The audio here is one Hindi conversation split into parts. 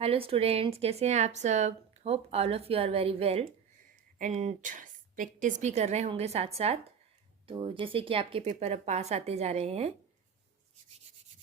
हेलो स्टूडेंट्स, कैसे हैं आप सब। Hope all of you are very well and practice भी कर रहे होंगे साथ साथ। तो जैसे कि आपके पेपर अब पास आते जा रहे हैं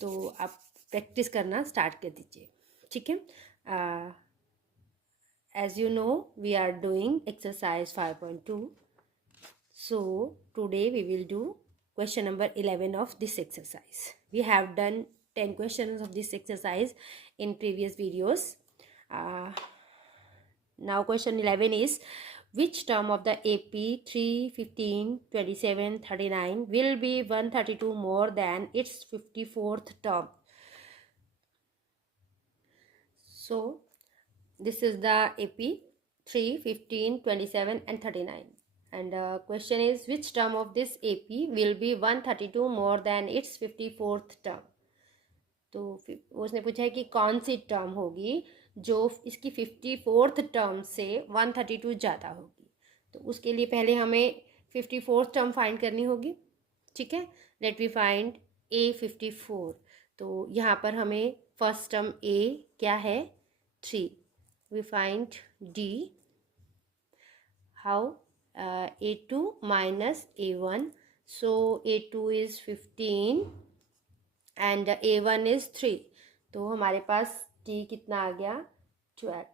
तो आप प्रैक्टिस करना स्टार्ट कर दीजिए, ठीक है। As you know we are doing exercise 5.2. So today we will do question number 11 of this exercise. We have done 10 questions of this exercise in previous videos. Uh, Now question 11 is, which term of the AP 3, 15, 27, 39 will be 132 more than its 54th term? So this is the AP 3, 15, 27 and 39. And question is, which term of this AP will be 132 more than its 54th term? तो उसने पूछा है कि कौन सी टर्म होगी जो इसकी 54th टर्म से 132 ज़्यादा होगी। तो उसके लिए पहले हमें 54th टर्म फाइंड करनी होगी, ठीक है। Let we find A54। तो यहाँ पर हमें फर्स्ट टर्म A क्या है, 3। We find D, how, A2 minus A1, so A2 is 15 and A1 is 3। तो हमारे पास D कितना आ गया, 12,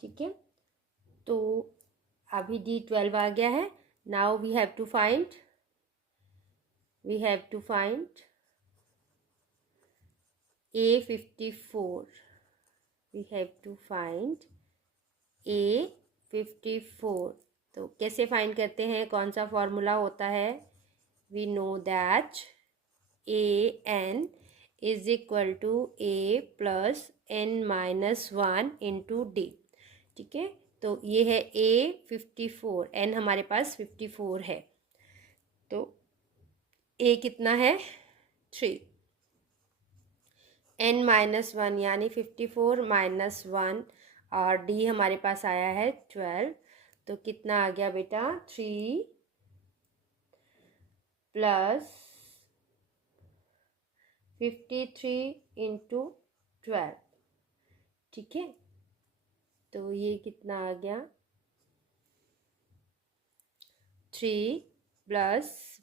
ठीक है। तो अभी D 12 आ गया है। Now we have to find A54। We have to find A54। तो कैसे फाइंड करते हैं, कौन सा फॉर्मूला होता है। We know that AN is equal to A plus N minus 1 into D, ठीक है। तो ये है A54, N हमारे पास 54 है, तो A कितना है, 3, N माइनस 1 यानी 54 माइनस 1 और D हमारे पास आया है 12। तो कितना आ गया बेटा, 3 प्लस 53 इंटू 12, ठीक है। तो ये कितना आ गया, 3 प्लस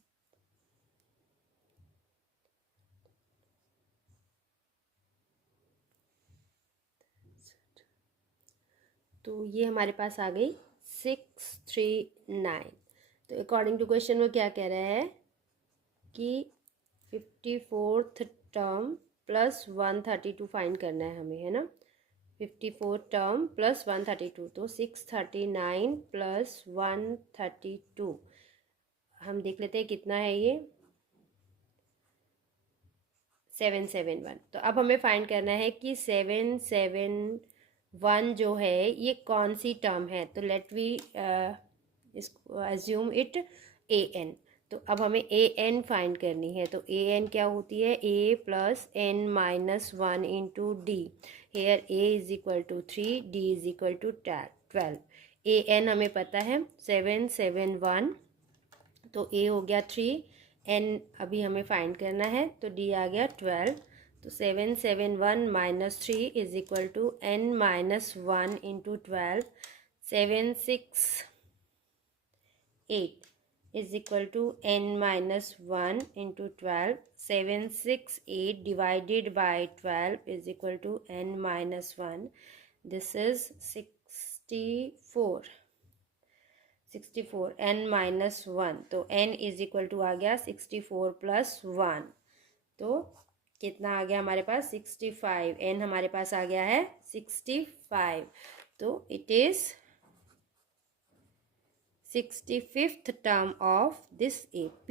तो ये हमारे पास आ गई 639। तो अकॉर्डिंग टू क्वेश्चन वो क्या कह रहा है कि 54th टर्म प्लस 132 फाइंड करना है हमें, है ना। 54 टर्म प्लस 132, तो 639 प्लस 132 हम देख लेते हैं कितना है ये, 771। तो अब हमें फाइंड करना है कि 771 जो है ये कौन सी टर्म है। तो लेट वी इसको एज्यूम इट AN। तो अब हमें AN फाइंड करनी है। तो AN क्या होती है, A plus N minus 1 into D। Here A is equal to 3, D is equal to 12। AN हमें पता है 771, तो A हो गया 3, N अभी हमें फाइंड करना है, तो D आ गया 12। तो 771 minus 3 is equal to N minus 1 into 12। 768 is equal to N minus 1 into 12. 768 divided by 12 is equal to N minus 1. This is 64 N minus 1। तो N is equal to आ गया 64 plus 1। तो कितना आ गया हमारे पास, 65। N हमारे पास आ गया है 65। तो it is 65th term of this AP।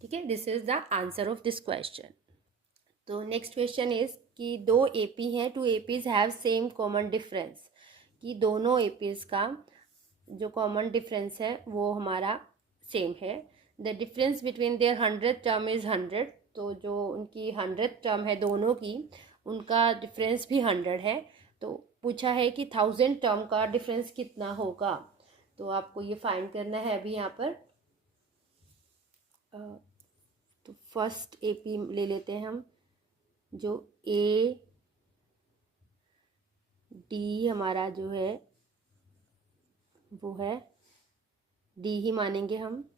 ठीक है, this is the answer of this question. तो नेक्स्ट क्वेश्चन इज कि दो AP हैं, two APs have same common difference, कि दोनों APs का जो कॉमन डिफरेंस है वो हमारा सेम है। The difference between their 100th term is 100। तो जो उनकी 100th टर्म है दोनों की, उनका डिफरेंस भी 100 है। तो पूछा है कि 1000 टर्म का डिफरेंस कितना होगा। तो आपको ये फाइंड करना है अभी यहाँ पर। तो फर्स्ट एपी ले लेते हैं हम, जो ए डी हमारा जो है वो है डी ही मानेंगे हम।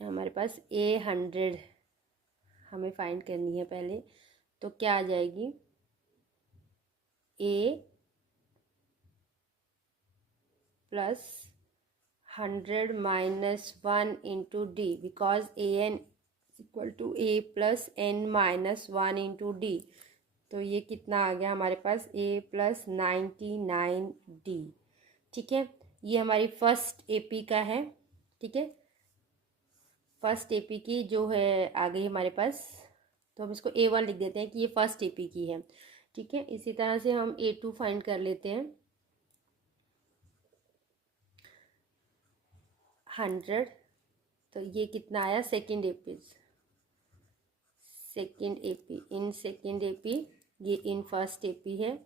हमारे पास A100 हमें फाइंड करनी है पहले, तो क्या आ जाएगी A plus 100 minus 1 into D, because AN equal to A plus N minus 1 into D. तो ये कितना आ गया हमारे पास A प्लस 99D। ठीक है, ये हमारी फर्स्ट एपी का है। ठीक है, फर्स्ट एपी की जो है आ गई हमारे पास, तो हम इसको A1 लिख देते हैं कि ये फर्स्ट एपी की है। ठीक है, इसी तरह से हम A2 फाइंड कर लेते हैं। 100, तो ये कितना आया second AP, second AP in second AP, ये इन फर्स्ट एपी है।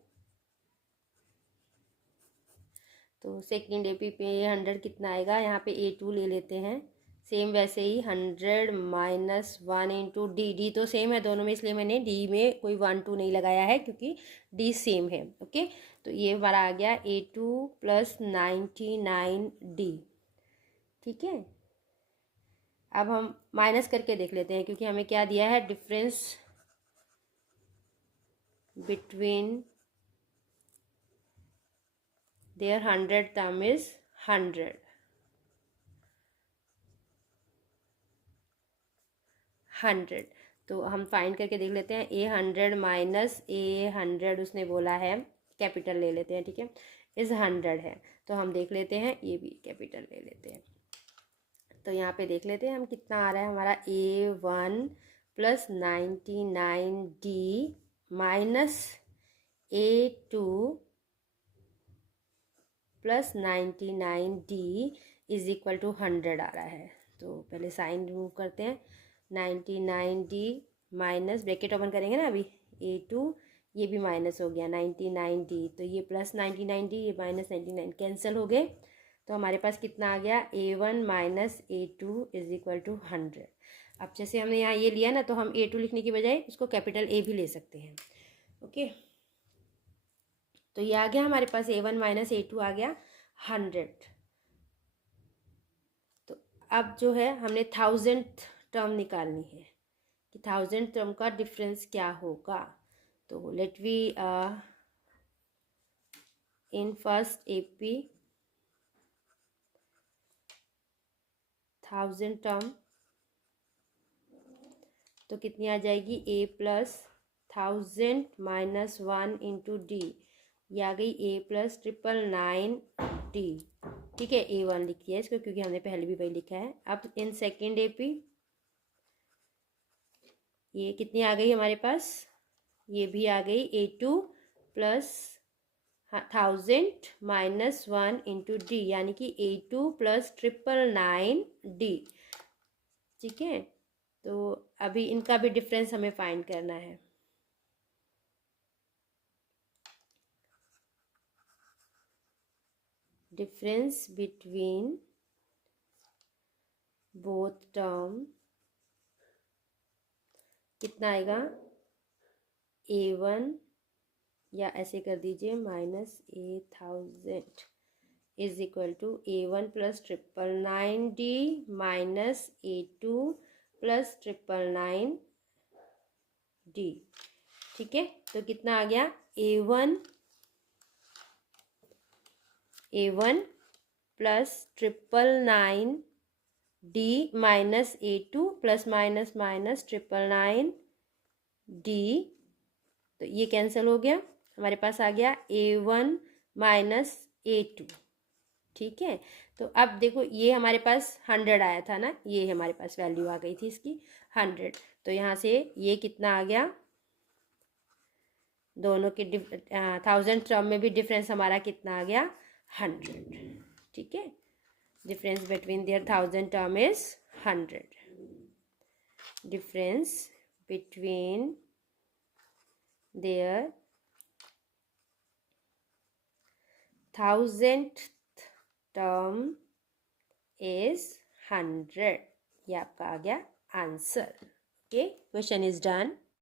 तो सेकेंड एपी पे 100 कितना आएगा, यहाँ पे A2 ले लेते हैं। सेम वैसे ही 100 माइनस 1 इंटू डी, डी तो सेम है दोनों में, इसलिए मैंने डी में कोई 1 2 नहीं लगाया है क्योंकि डी सेम है। ओके, तो ये हमारा आ गया A2 प्लस 99D। ठीक है, अब हम माइनस करके देख लेते हैं, क्योंकि हमें क्या दिया है, difference between their 100 term is 100। 100, तो हम फाइंड करके देख लेते हैं। A100 माइनस A100 उसने बोला है, कैपिटल ले लेते हैं। ठीक है, इस 100 है, तो हम देख लेते हैं, ये भी कैपिटल ले लेते हैं। तो यहाँ पे देख लेते हैं हम कितना आ रहा है हमारा, A1 plus 99D minus A2 plus 99D is equal to 100 आ रहा है। तो पहले साइन रिमूव करते हैं। 99D माइनस, ब्रैकेट ओपन करेंगे ना अभी, A2, ये भी माइनस हो गया 99D, तो ये प्लस 99D, ये माइनस 99 कैंसिल हो गए। तो हमारे पास कितना आ गया, A1 minus A2 is equal to 100। अब जैसे हमने यहाँ ये लिया ना, तो हम A2 लिखने की बजाय उसको कैपिटल A भी ले सकते हैं। ओके, तो ये आ गया हमारे पास A1 माइनस A2 आ गया 100। तो अब जो है हमने 1000 टर्म निकालनी है कि 1000 टर्म का डिफरेंस क्या होगा। तो let we in first AP 1000 term, तो कितनी आ जाएगी, A plus 1000 minus 1 into D, ये आ गई A प्लस 999D। ठीक है, A1 लिख दिया इसको क्योंकि हमने पहले भी वही लिखा है। अब इन सेकेंड एपी ये कितनी आ गई हमारे पास, ये भी आ गई A2 plus 1000 minus 1 into D, यानी कि A2 प्लस 999D। ठीक है, तो अभी इनका भी डिफरेंस हमें फाइंड करना है। डिफरेंस बिटवीन बोथ टर्म कितना आएगा, A1, या ऐसे कर दीजिए, minus 1000 is equal to A1 plus 999D minus A2 plus 999D। ठीक है, तो कितना आ गया, A1 plus 999D minus A2 plus minus minus 999D, तो ये कैंसिल हो गया, हमारे पास आ गया A1 माइनस A2। ठीक है, तो अब देखो ये हमारे पास 100 आया था ना, ये हमारे पास वैल्यू आ गई थी इसकी 100, तो यहाँ से ये कितना आ गया, दोनों के 1000 टर्म में भी डिफरेंस हमारा कितना आ गया, 100। ठीक है, difference between their 1000 term is 100। Difference between their 1000th term is 100. ये आपका आ गया answer. Okay, question is done.